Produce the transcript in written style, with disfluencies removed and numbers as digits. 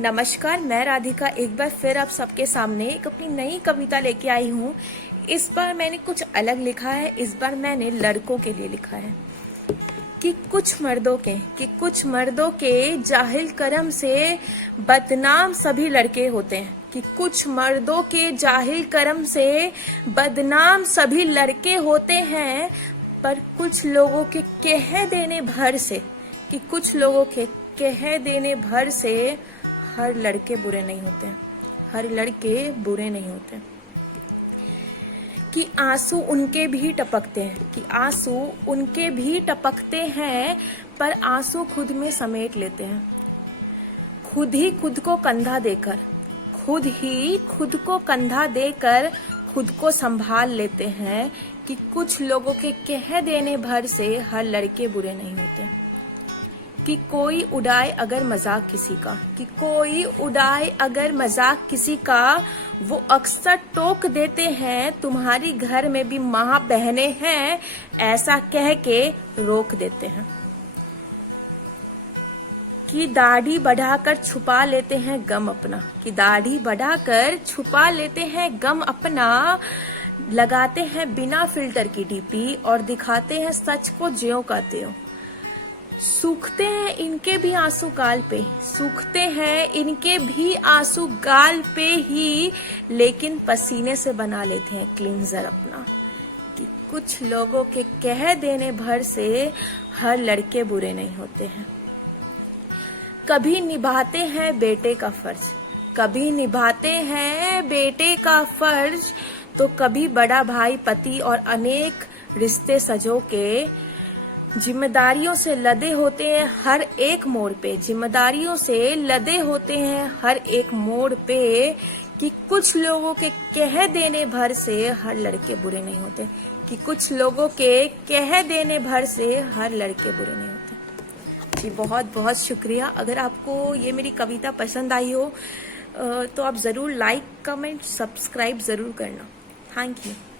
नमस्कार, मैं राधिका एक बार फिर आप सबके सामने एक अपनी नई कविता लेके आई हूँ। इस बार मैंने कुछ अलग लिखा है। इस बार मैंने लड़कों के लिए लिखा है कि कुछ मर्दों के जाहिल करम से बदनाम सभी लड़के होते हैं। कि कुछ मर्दों के जाहिल करम से बदनाम सभी लड़के होते हैं, पर कुछ लोगों के कह देने भर से हर लड़के बुरे नहीं होते। हर लड़के बुरे नहीं होते। कि आंसू उनके भी टपकते हैं, पर आंसू खुद में समेट लेते हैं। खुद ही खुद को कंधा देकर खुद को संभाल लेते हैं। कि कुछ लोगों के कह देने भर से हर लड़के बुरे नहीं होते। कि कोई उड़ाए अगर मजाक किसी का, वो अक्सर टोक देते हैं। तुम्हारी घर में भी माँ बहने हैं, ऐसा कह के रोक देते हैं। कि दाढ़ी बढ़ाकर छुपा लेते हैं गम अपना, लगाते हैं बिना फिल्टर की डीपी और दिखाते हैं सच को ज्यों का त्यों। सूखते हैं इनके भी आंसू गाल पे ही, लेकिन पसीने से बना लेते हैं क्लींजर अपना। कि कुछ लोगों के कह देने भर से हर लड़के बुरे नहीं होते हैं। कभी निभाते हैं बेटे का फर्ज, तो कभी बड़ा भाई पति और अनेक रिश्ते सजो के जिम्मेदारियों से लदे होते हैं हर एक मोड़ पे। कि कुछ लोगों के कह देने भर से हर लड़के बुरे नहीं होते। जी बहुत बहुत शुक्रिया। अगर आपको ये मेरी कविता पसंद आई हो तो आप ज़रूर लाइक, कमेंट, सब्सक्राइब ज़रूर करना। Thank you.